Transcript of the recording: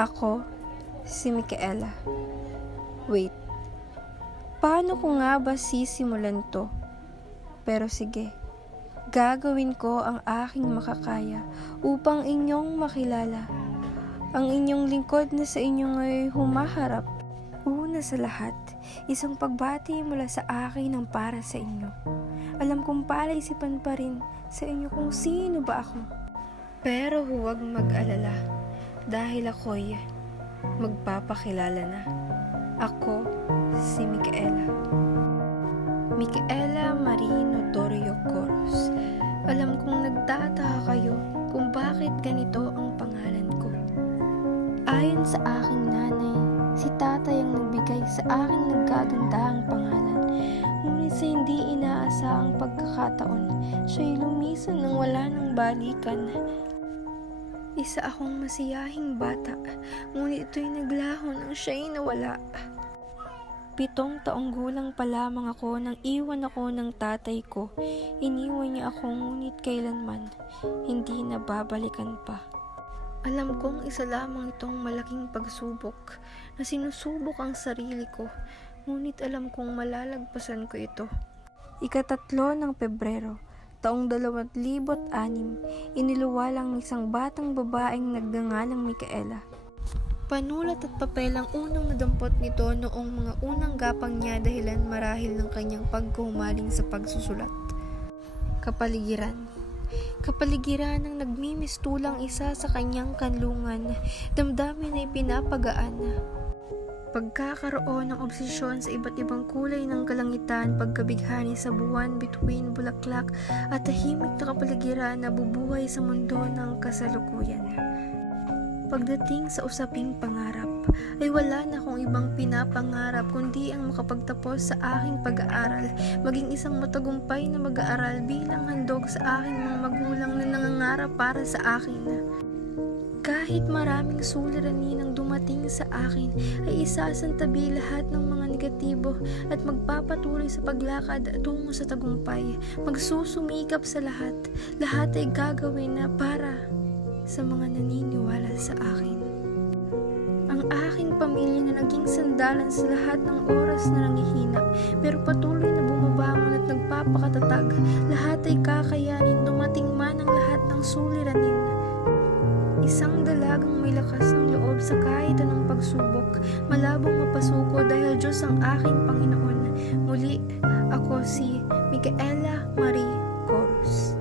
Ako, si Micaela. Wait, paano ko nga ba sisimulan to? Pero sige, gagawin ko ang aking makakaya upang inyong makilala. Ang inyong lingkod na sa inyo ay humaharap. Una sa lahat, isang pagbati mula sa akin ang para sa inyo. Alam kong palaisipan pa rin sa inyo kung sino ba ako. Pero huwag mag-alala dahil ako'y magpapakilala na. Ako si Micaela. Micaela Marie Notorio Coros. Alam kong nagtataka kayo kung bakit ganito ang pangalan ko. Ayon sa aking nanay, si tatay ang nagbigay sa aking nagkagandahang pangalan. Ngunit sa hindi inaasahang pagkakataon, siya'y lumisan nang wala ng balikan. Isa akong masiyahing bata, ngunit ito'y naglaho nang siya'y nawala. 7 taong gulang pa lamang ako nang iwan ako ng tatay ko. Iniwan niya ako ngunit kailanman hindi na babalikan pa. Alam kong isa lamang itong malaking pagsubok na sinusubok ang sarili ko, ngunit alam kong malalagpasan ko ito. 3 ng Pebrero, taong 2006, iniluwalang isang batang babaeng nagngangalang Micaela. Panulat at papel ang unang nadampot nito noong mga unang gapang niya dahilan marahil ng kanyang pagkuhumaling sa pagsusulat. Kapaligiran. Kapaligiran ang nagmimistulang isa sa kanyang kanlungan, damdamin ay pinapagaan. Pagkakaroon ng obsesyon sa iba't ibang kulay ng kalangitan, pagkabighani sa buwan, bituin, bulaklak at tahimik na kapaligiran na bubuhay sa mundo ng kasalukuyan. Pagdating sa usaping pangarap, ay wala na akong ibang pinapangarap kundi ang makapagtapos sa aking pag-aaral, maging isang matagumpay na mag-aaral bilang handog sa aking mga magulang na nangangarap para sa akin. Kahit maraming suliranin ang dumating sa akin, ay isasantabi lahat ng mga negatibo at magpapatuloy sa paglakad tungo sa tagumpay. Magsusumikap sa lahat ay gagawin na para sa mga naniniwala sa akin. Ang aking pamilya na naging sandalan sa lahat ng oras na nangihina, pero patuloy na bumabangon at nagpapakatatag. Lahat ay kakayanin, dumating man ang lahat ng suliranin. Isang dalagang may lakas ng loob sa kahit anong pagsubok, malabong mapasuko dahil Diyos ang aking Panginoon. Muli, ako si Micaela Marie Coros.